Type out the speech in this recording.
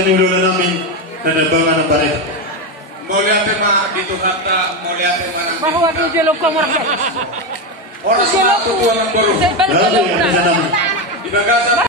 ini udah namin nanambangan ng pareha. Mau lihat tema dito kata, mau lihat tema ng Bahwa di jelok ko marke. Orang sa tutuan ng baro. Sa balik Lalu yang bisa namin. Ibagasan